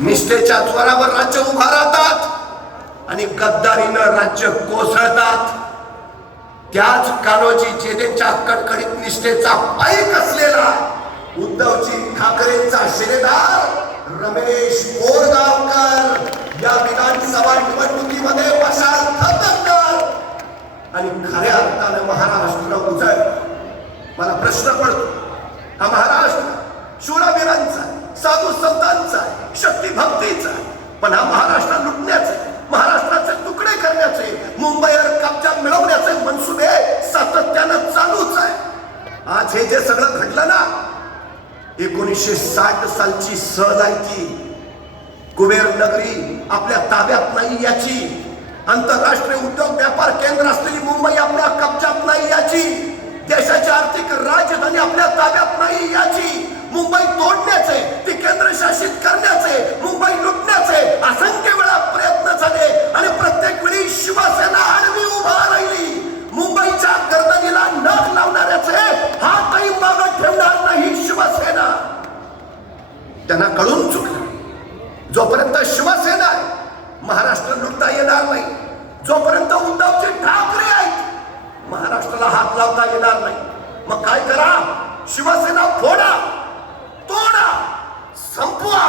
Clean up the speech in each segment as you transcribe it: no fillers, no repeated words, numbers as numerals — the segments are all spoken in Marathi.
निष्ठेच्या जोरावर राज्य उभा राहतात आणि गद्दारीनं राज्य कोसळतात. त्याच कान्होजी जेजेच्या कडकडीत निष्ठेचा पाईक असलेला उद्धवजी ठाकरेंचा शिलेदार रमेश बोरगावकर या विधानसभा निवडणुकीमध्ये मशाल थककर आणि खऱ्या अर्थाने महाराष्ट्र उजळ. मला प्रश्न पडतो, हा महाराष्ट्र शूरवीरांचा, साधू संतांचा, शक्ती भक्तीचा, पण हा महाराष्ट्र लुटण्याचे, महाराष्ट्राचे तुकडे करण्याचे, मुंबईवर कब्जा मिळवण्याचे मनसुबे सातत्यानं चालूच आहे. आज हे जे सगळं घडलं ना, 1960 सालची सहज आहे ती. कुबेर नगरी आपल्या ताब्यात नाही याची, आंतरराष्ट्रीय उद्योग व्यापार केंद्र असलेली मुंबई आपल्या कब्जात नाही याची, देशाची आर्थिक राजधानी आपल्या ताब्यात नाही याची, मुंबई तोडण्याचे, ती केंद्रशासित करण्याचे, मुंबई लुटण्याचे असंख्य वेळा प्रयत्न झाले आणि प्रत्येक वेळी शिवसेना आडवी उभा राहिली. मुंबईच्या गर्दनीला नख लावणाऱ्याचे हातही मागं ठेवणार नाही शिवसेना. त्यांना कळून चुकलं, जोपर्यंत शिवसेना आहे महाराष्ट्र लुटता येणार नाही, जोपर्यंत उद्धवजी ठाकरे आहेत महाराष्ट्राला हात लावता येणार नाही. मग काय करा, शिवसेना फोडा, तोडा, संपवा,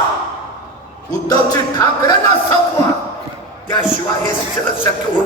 उद्धवजी ठाकरेंना संपवा, त्याशिवाय हे शक्य होणार